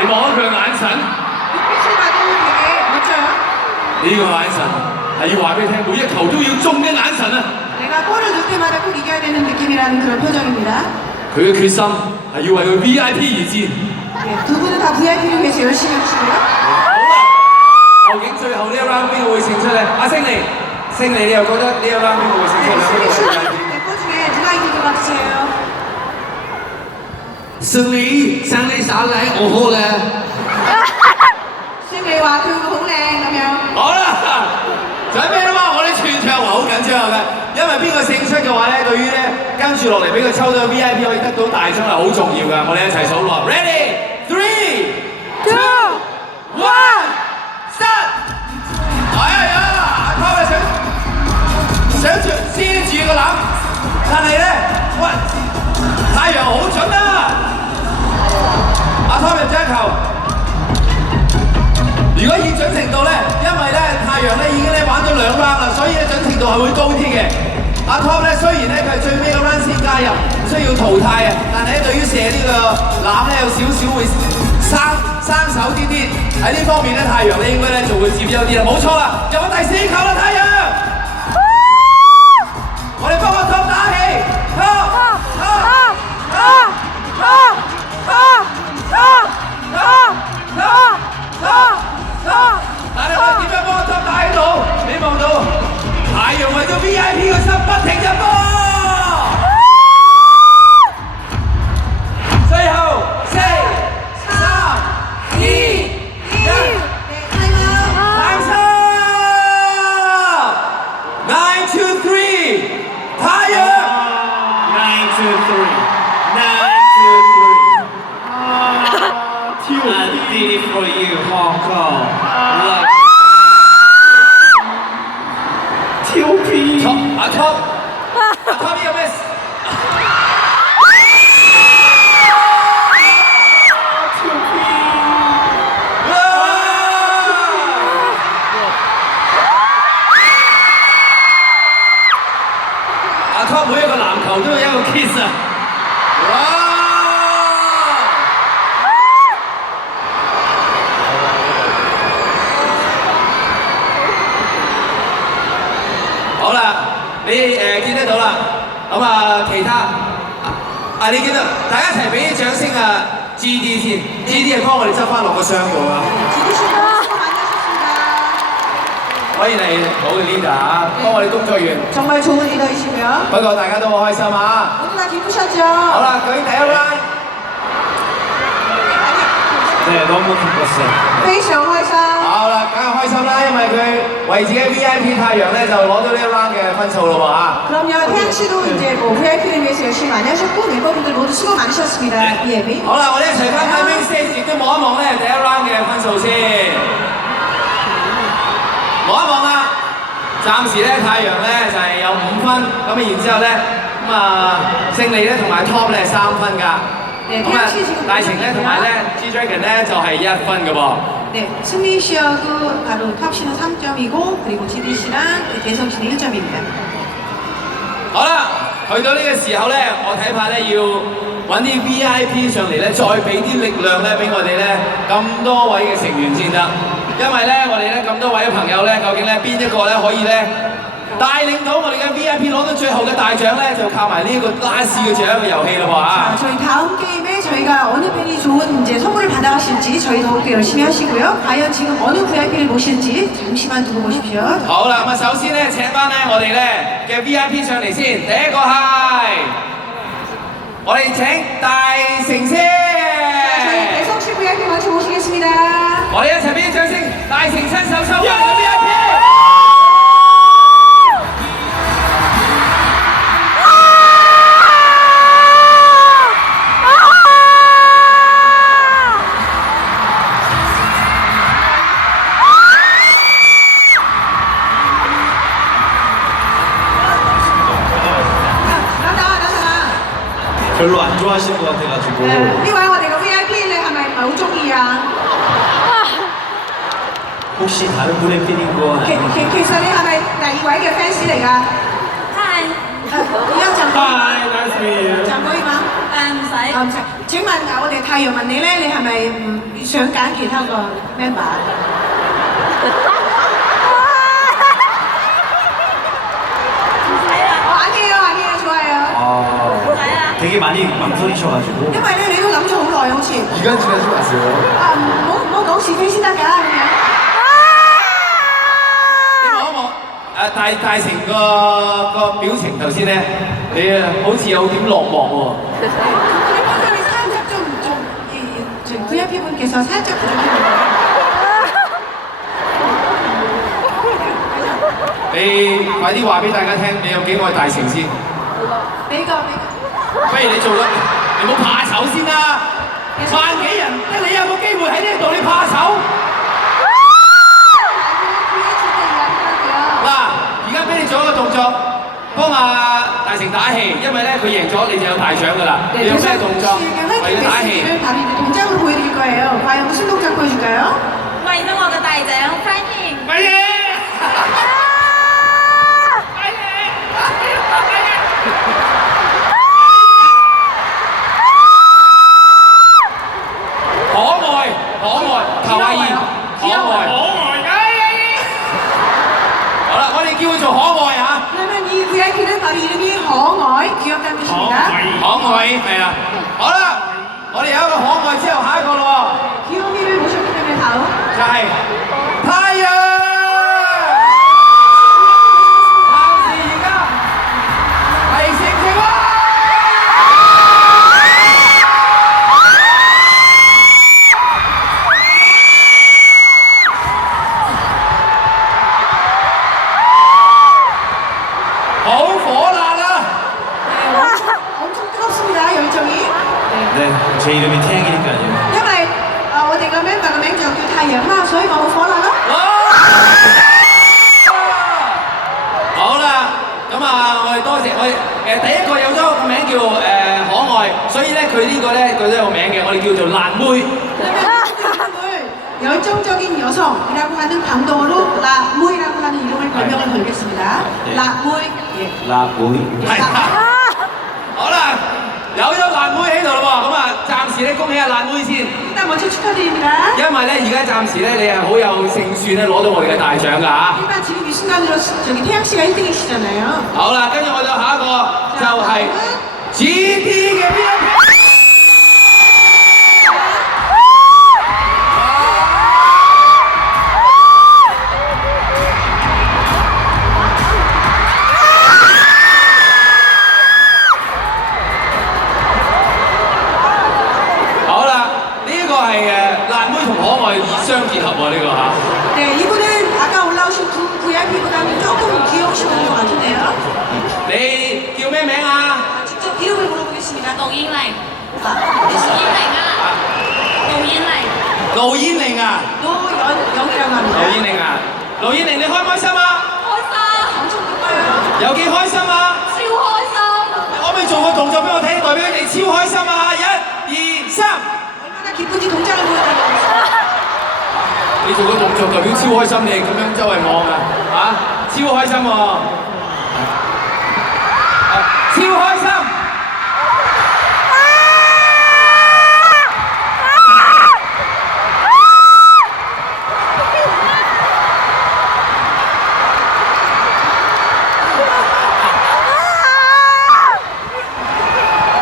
你望下佢嘅眼神，呢個眼神係要話俾你聽，每一球都要中嘅眼神啊！ 내가 골을 넣을 때마다 꼭 이겨야 되는 느낌이라는 그런 표정입니다. 佢嘅決心係要為佢 VIP 而戰。 두 분은 다 VIP를 위해서 열심히 하시고요. 究竟最後呢一 round 邊個會勝出咧？阿星尼，你又覺得呢一 round 邊個會勝出咧？ 멤버 중에 누가 이길 것 같으세요? 勝利上嚟我好咧。 승리話佢會好靚咁樣。 好啦，準備啦嘛！我哋全場話好緊張嘅，因為邊個勝出嘅話咧，對於咧跟住落嚟俾佢抽到 VIP 可以得到大獎係好重要嘅。我哋一齊數落 ，Ready 3、2、1。 想住黐住個籃，但係咧，喂，太陽好準啊！阿 Tom 入咗一球。如果以準程度咧，因為咧太陽咧已經咧玩咗2 round 啦，所以咧準程度係會高啲嘅。阿 Tom 咧雖然咧佢係最尾個 round 先加入，唔需要淘汰啊，但係咧對於射呢個籃咧有少少會生手啲。喺呢方面咧，太陽咧應該咧就會佔優啲啦。冇錯啦，入咗第4球啦，太陽！ 我哋幫個 Tom 打氣 ，Tom！ 但係我點樣幫個 Tom 打氣到？你望到太陽為咗 VIP 嘅心不停入波，最後4、3、2、1， time's up！ 9, 2, 3。 太陽 9, 2, 3. 9, 2, 3. I did it for you, Hong Kong. TOP.阿 Tom 呢有咩？阿 Tom 每一個籃球都有一個 kiss 啊！哇！好啦，你見得到啦。咁啊，其他你見到，大家一齊俾啲掌聲啊 ！GD 先 ，GD 係幫我哋執翻落個箱度啊！可以你好嘅 leader 啊，幫我哋工作員。정말 좋은 리더이시고요. 不過大家都好開心啊！ 모두 다 기쁘셨죠? 好啦，究竟第一 round 네, 너무 기뻤어요. 非常開心。好啦，梗係開心啦，因為佢為自己 VIP 太陽咧就攞到呢一 round 嘅分數咯喎啊！ 그럼요, 태양 씨도 이제 뭐 VIP를 위해서 열심히 많이 하셨고 멤버분들 모두 수고 많으셨습니다. 예, 메인. 好啦，我哋一齊翻睇 main stage， 亦都望一望咧第一 round 嘅分數先。望一望啦，暫時咧太陽咧就係有5分，咁然之後咧勝利咧同埋 Top 咧係3分㗎。咁大晴咧同埋咧 G Dragon 咧就係1分㗎噃。 네, 승리 씨하고 바로 탑 씨는 3점이고 그리고 GD 씨랑 대성 씨는 1점입니다. 好啦，去到呢個時候咧，我睇怕咧要揾啲 VIP 上嚟咧，再俾啲力量咧俾我哋咧咁多位嘅成員先得。因為咧我哋咧咁多位嘅朋友咧，究竟咧邊一個咧可以咧帶領到我哋嘅 VIP 攞到最後嘅大獎咧，就靠埋呢一個拉絲嘅獎嘅遊戲咯喎啊！ 저희 다음 게임에 저희가 어느 팬이 좋은 이제 선물을 받아가실지 저희 더욱더 열심히 하시고요. 과연 지금 어느 VIP를 모실지 잠시만 두고 보십시오. 好啦，咁啊首先咧請翻咧我哋咧嘅 VIP 上嚟先，第一個係我哋請大成先。 저희 대성 씨 VIP 먼저 모시겠습니다. 我哋一齊俾啲掌聲，大成親手抽翻個 VIP。 별로 안 좋아하시는 것 같아가지고. 呢位我哋嘅 VIP 你係咪唔係好中意啊？ 혹시 다른 분의 팬인 건 其 아니에요? 實你係咪第2位嘅 fans 嚟㗎？ Hi. 而家就 Hi, nice to meet you. 就可以嗎？唔使。請問我哋太陽問你咧，你係咪唔想揀其他個 member？되게 많이 망설이셔가지고. 因為咧，你都諗咗好耐，好似。而家轉下先話事喎。啊，唔好講是非先得㗎，咁樣。你望一望大成個表情頭先咧，你好似有點落寞喎。你幫佢哋살짝 좀 VIP 분께서 살짝 부족해요. 你快啲話俾大家聽，你有幾愛大成先？俾個。不如你做啦，你唔好怕醜先啦。萬幾人，得你有個機會喺呢度，你怕醜？嗱，而家俾你做一個動作，幫大成打氣，因為咧佢贏咗，你就有大獎噶啦。你有咩動作？為佢打氣。동작을 보여드릴 거예요. 과연 무슨 동작 보여줄까요? 為咗我嘅大獎 ，fighting！ 快啲！VIP는 바로 이름이 허어이 귀엽다는 뜻입니다. 可愛係啊，好啦，我哋有一個可愛之後，下一個咯喎， 귀요미를 모셨기 때문에 다음 就係太陽。暫時而家係成績喎。好火辣啊！ 엄청 뜨겁습니다, 열정이. 네, 제 이름이 태양이니까요. 因為我哋個 member 個名就叫太陽啦，所以我好火辣咯。好啦，咁我哋多謝我哋第一個有咗個名叫可愛，所以咧佢呢個咧佢都有名嘅，我哋叫做辣妹。 열정적인 여성이라고 하는 방동어로 라무이라고 하는 이름을 별명을 걸겠습니다. 라무이. 예. 라보이. 係好啦，有咗辣妹喺度咯喎，咁暫時咧恭喜阿辣妹先。 일단 먼저 축하드립니다. 因為咧而家暫時咧你係好有勝算咧攞到我哋嘅大獎㗎嚇。 일단 지금 이 순간으로 저기 태양 씨가 1등이시잖아요. 好啦，跟住我哋下一個就係 GT 嘅 VIP。 相結合喎呢個嚇。 네, 이분은 아까 올라오신 두 VIP보다는 조금 귀여우신 것 같은데요. 你叫咩名啊？ 직접 이름을 물어보겠습니다. 杜燕玲，燕玲啊，杜燕玲， 노인玲啊， 노연영이라고 합니다. 盧燕玲啊，盧燕玲你開唔開心啊？ 開心， 엄청 기뻐요. 有幾開心啊？ 超開心。 可唔可以做個動作俾我睇，代表你超開心啊！1、2、3。 얼마나 기쁜지 동작을 보여드리겠습니다. 你做個動作代表超開心，你咁樣周圍望啊，超開心喎，超開心！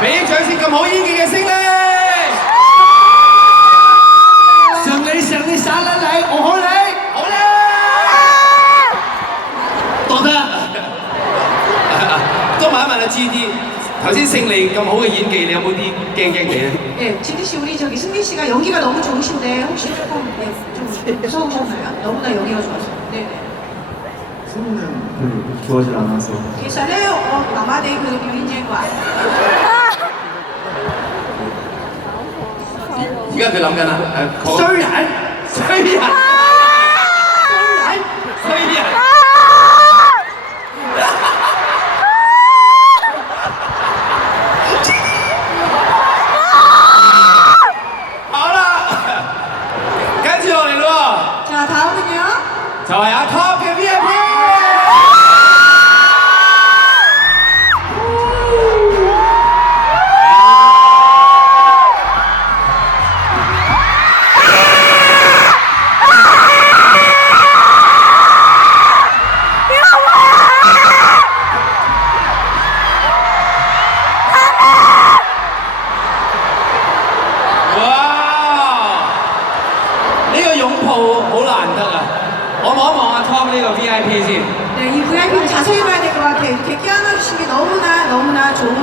俾啲掌聲咁好演技嘅聲咧！ 勝利殺啦你，我好你，好咧！多得。都問一問阿 GD， 頭先勝利咁好嘅演技，你有冇啲驚驚地咧？ 네, 지디 씨 우리 저기 승민 씨가 연기가 너무 좋으신데 혹시 조금 좀 무서우셨나요? 너무나 연기가 좋아서. 네. 승민은 별로 좋아하지 않아서. 계산에 남아대 그 유인재과. 而家佢諗緊啦，雖然好啦，跟住落嚟咯 자, 다음은요. 就係阿 Top 嘅 VIP。 자, 呢個 VIP 先。 네, 이 VIP를 자세히 봐야 될 것 같아요. 이렇게 껴안아주신 게 너무나 좋은.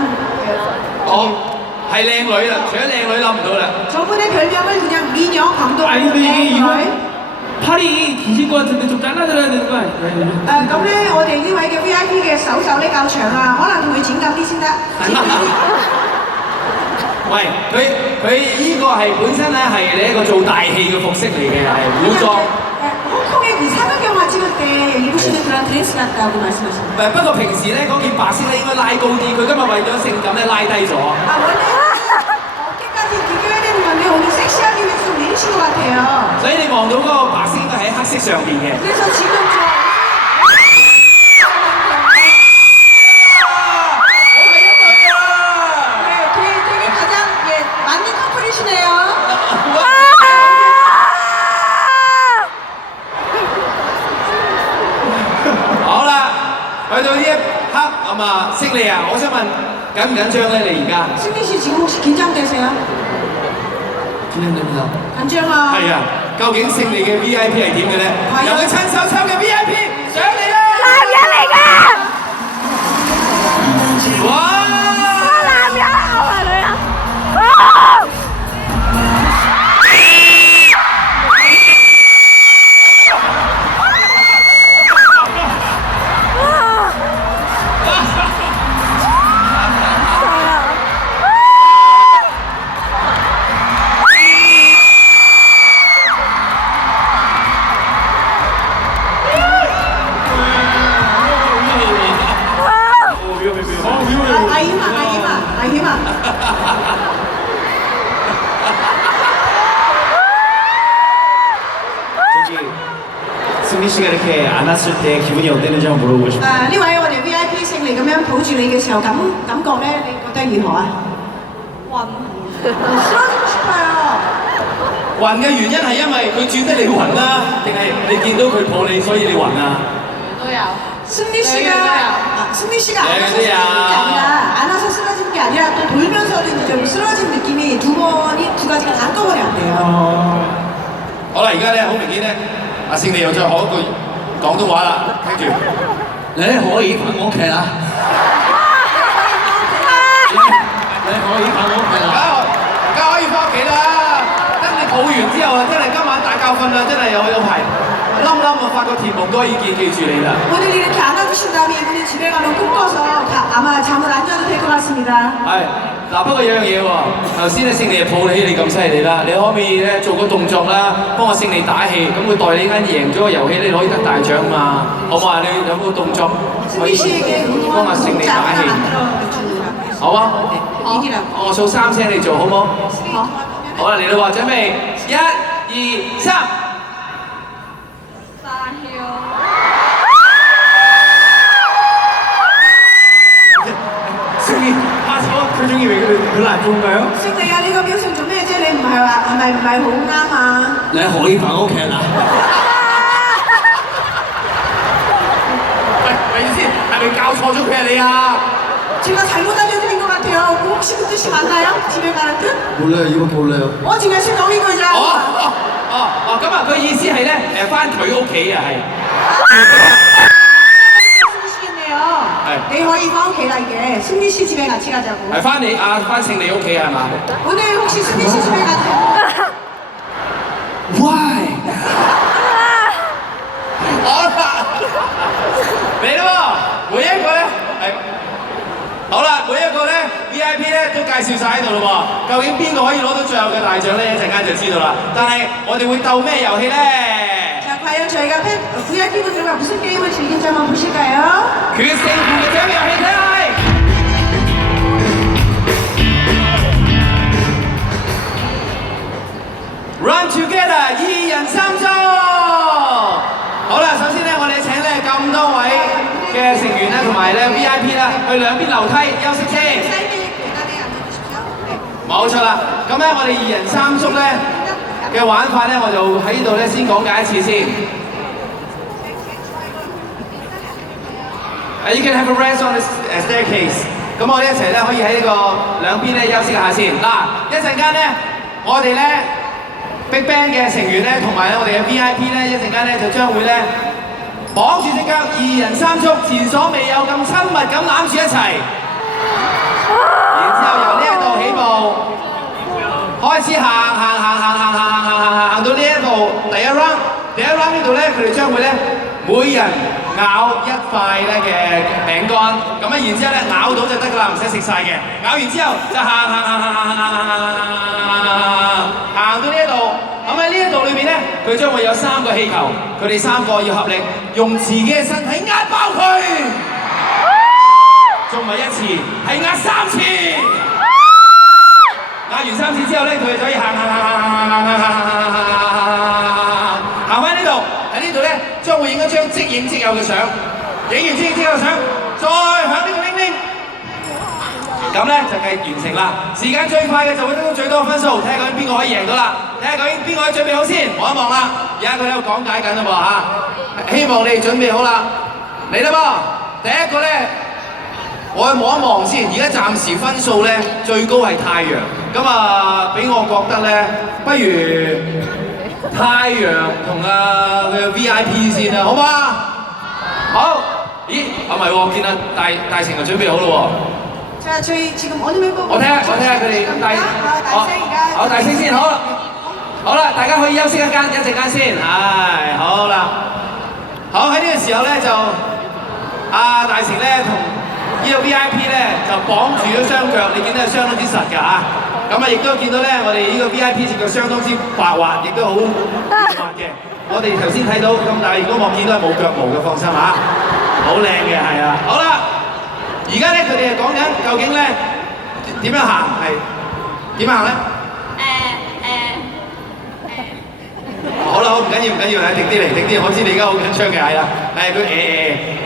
係靚女啦，除咗靚女諗唔到啦。 저분의 별명을 그냥 미녀 강도. 아니 근데 이게 이거 팔이 기신 것 같은데 좀 잘라드려야 되는 거 아닐까요? 咁咧，我哋呢位嘅 VIP 嘅手咧較長啊，可能同佢剪緊啲先得。喂，佢呢個係本身咧係你一個做大戲嘅服飾嚟嘅，係古裝。 홍콩의 그 사극 영화 찍을 때 입으시는 그런 드레스 같다고 말씀하셨어요. 不過平時咧嗰件白色咧應該拉高啲，佢今日為咗性感咧拉低咗。 원래 어깨까지 비껴야 되는 건데 오늘 섹시하기 위해서 좀 내리신 것 같아요. 所以你望到嗰個白色應該喺黑色上邊嘅。 그래서 지금 좀 되게 가장 맞는 커플이시네요. 好啦，去到呢一刻咁啊，識你啊，我想問緊唔緊張咧？你而家？ 승민 씨 지금 혹시 긴장되세요? 진행됩니다.緊張啊！ 係啊，究竟勝利嘅 VIP 係點嘅咧？由佢親手抽嘅 VIP 上嚟啦！男人嚟㗎，哇！男人我係女人。危險啊！ 저기 승민 씨가 이렇게 안았을 때 기분이 어땠는지 한번 물어보고 싶어요. 呢位我哋 VIP 勝利咁樣抱住你嘅時候，感覺咧，你覺得如何啊？쓰러지고 싶어요. 暈嘅原因係因為佢轉得你暈啦，定係你見到佢抱你所以你暈啊？ 승민 씨가 네, 안아서 그래요. 쓰러지는 게 아니라 안아서 쓰러지는 게 아니라 또 돌면서도 이제 좀 쓰러진 느낌이 두 가지가 다 한꺼번에 왔대요. 好啦，而家咧好明顯咧，阿勝利又再學一句廣東話啦，聽住。你可以返屋企啦。你可以返屋企啦。而家可以翻屋企啦，等你抱完之後啊，真係今晚大覺瞓啦，真係有排冧冧啊，發個甜夢都可以記住你啦。 오늘 이렇게 안아주신 다음에 이분이 집에 가면 꿈꿔서 아마 잠을 안 자도 될 것 같습니다. 係嗱，不過有樣嘢喎，頭先咧勝利抱起你咁犀利啦，你可唔可以咧做個動作啦，幫我勝利打氣，咁佢代你間贏咗個遊戲咧，你可以得大獎嘛，好嘛？你有冇動作可以 승민 씨에게 幫 응원 阿勝利 문자를 打氣？ 만들어줍니다. 好啊， 얘기라고. 我數3聲你做好冇？ 어? 好啦，嚟啦喎，準備1、2、3。 승리 하서 표정이 왜 그래? 별로 안 좋은가요? 승리야, 네個表情做咩啫？你唔係話係咪唔係好啱啊？你可以返屋企啦。喂，咪先，係咪教錯咗佢啊你啊？ 제가 잘못 알려드린 것 같아요. 그 혹시 그 뜻이 맞나요? 집에 가는 뜻? 몰라요. 이거밖에 몰라요. 집에 술 넣인 거죠? 咁啊，佢意思係咧翻佢屋企啊係。 쓰시겠네요. 네. 네, 거의 방옥이라 이게 승리 씨 집에 같이 가자고. 係翻勝利屋企係嘛？ 오늘 혹시 승리 씨 집에 가자고. Why？ 好啦，嚟啦喎，每一個咧係。 好啦，每一個咧 VIP 咧都介紹晒喺度咯喎，究竟邊個可以攞到最後嘅大獎咧？一陣間就知道啦。但係我哋會鬥咩遊戲咧？ 자, 과연 저희가 VIP 분들과 무슨 게임을 즐길지 한번 보실까요? 決勝負嘅獎遊戲睇下係。Run together， 二人三足。好啦，首先咧，我哋請咧咁多位嘅成員咧，同埋咧 VIP 啦，去兩邊樓梯休息先。 사이드 계단에 앉아주십시오. 네. 冇錯啦，咁咧我哋二人三足咧嘅玩法咧，我就喺呢度咧先講解一次先。You can have a rest on the staircase。咁我哋一齊咧可以喺呢個兩邊咧休息下先。嗱，一陣間咧，我哋咧 Big Bang 嘅成員咧，同埋我哋嘅 VIP 咧，一陣間咧就將會咧綁住隻腳，二人三足，前所未有咁親密咁攬住一齊。然之後由呢一度起步，開始行到呢一度第一 round。第一 round 呢度咧，佢哋將會咧每人咬一塊咧嘅餅乾，咁啊然之後咧咬到就得㗎啦，唔使食晒嘅。咬完之後就行到呢一度，咁喺呢一度裏邊咧，佢將會有3個氣球，佢哋3個要合力用自己嘅身體壓爆佢，仲唔係1次，係壓3次。壓完3次之後咧，佢哋就可以行翻呢度，喺呢度咧將會影一張即影即有嘅相，影完即影即有嘅相，再響呢個鈴鈴，咁咧就計完成啦。時間最快嘅就會得到最多嘅分數，睇下究竟邊個可以贏到啦，睇下究竟邊個可以準備好先，望一望啦。而家佢喺度講解緊啦噃嚇，希望你哋準備好啦，嚟啦噃。第一個咧，我去望一望先，而家暫時分數咧最高係太陽，咁啊俾我覺得咧，不如太陽同佢嘅 VIP 先啦，好嘛？好，咦？唔係喎，見阿大成就準備好咯喎。자 지금 어느 멤버? 我睇下佢哋好大聲先，好啦，大家可以休息一陣間先，係好啦。好喺呢個時候咧就阿大成咧同呢個 VIP 咧就綁住咗雙腳，你見到係相當之實㗎嚇。咁啊，亦都見到咧，我哋呢個 VIP 隻腳相當之滑滑，亦都好滑嘅。我哋頭先睇到咁大，如果望見都係冇腳毛嘅，放心嚇，好靚嘅係啊。好啦，而家咧佢哋係講緊究竟咧點樣行係點行咧？好啦，好唔緊要，係定啲嚟，定啲。我知你而家好緊張嘅，係啦，係佢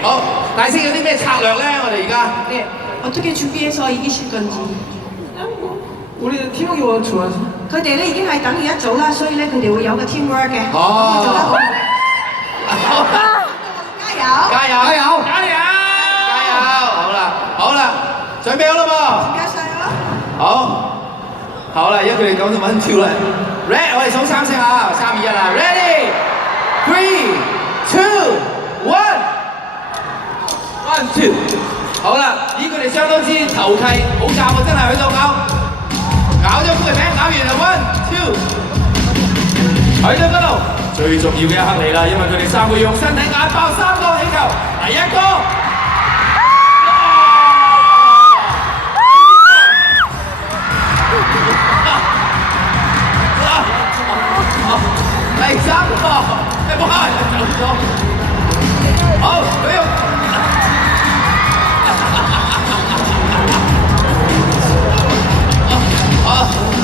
好。大聲有啲咩策略咧？我哋而家네, 어떻게 준비해서 이기실 건지. 우리는 팀워크 워낙 좋아서. 佢哋咧已經係等於一組啦，所以咧佢哋會有個 teamwork 嘅。哦，做得好。加油！好啦，準備好啦噃。加晒啦！好啦，而家佢哋講到揾跳啦。Ready， 我哋數3聲啊，3、2、1啦 ，Ready， 3、2、1 ，1、2，好啦，咦佢哋相當之投契，好夾喎，真係去到咬咗佢嘅餅，咬完就 1、2， 去到嗰度，最重要嘅一刻嚟啦，因為佢哋3個用身體壓爆3個氣球，第一個。第3個，你冇開走咗。好，佢用。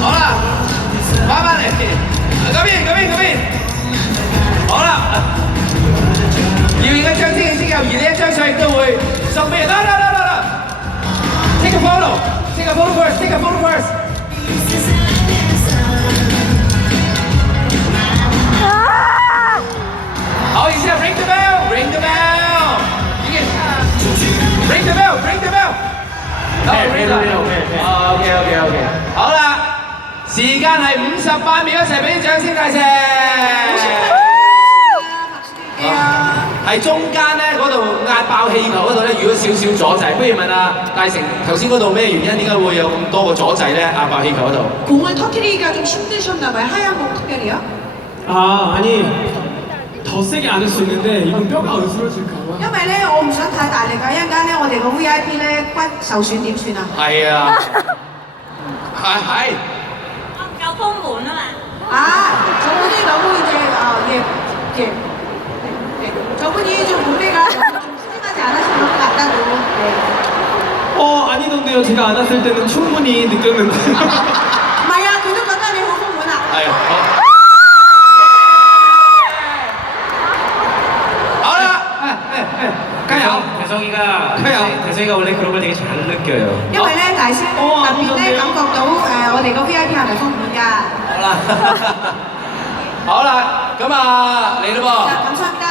好啦，翻嚟，嗰邊。好啦，要影一張即影即有，而呢一張相亦都會送俾人。No. Take a photo first. 好，然之後 ring the bell， ring the bell。 OK。好啦，時間係58秒，一齊俾啲掌聲大聲。係中間咧嗰度壓爆氣球嗰度咧，如果少少阻滯，不如問阿大成頭先嗰度咩原因？點解會有咁多個阻滯咧？壓爆氣球嗰度。 공을 터뜨리기가 좀 힘드셨나봐요. 하얀 공 특별히요? 아 아니 더 세게 안 할 수 있는데 이건 뼈가 으스러질까봐. 因為咧我唔想太大力㗎，一陣間咧我哋個 VIP 咧骨受損點算啊？係啊，係。夠豐滿啊嘛。 저분이 너무 이제 예. 저분이 좀 무게가 좀 푸짐하지 않으신 것 같다고. 네. 아니던데요. 제가 안았을 때는 충분히 느꼈는데. 唔係啊，佢都覺得你好豐滿啊。係啊，好啦，대성이가 원래 그런 걸 되게 잘 느껴요. 因為咧大師特別咧感覺到我哋個 VIP 係咪豐滿㗎？好啦，咁啊嚟啦噃。 자, 감사합니다.